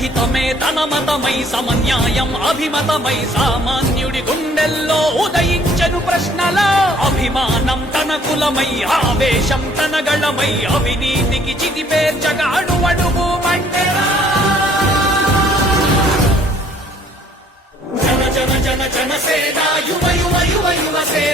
హితమే తన మతమై సమన్యాయం అభిమతమై సామాన్యుడి గుండెల్లో ఉదయించను ప్రశ్నల అభిమానం తన కులమై ఆవేశం తన గళమై అవినీతికి చితిపేర్చగా అడువడుగు మంటెరా జన జన జన జనసేన యువ యువ యువ యువసేన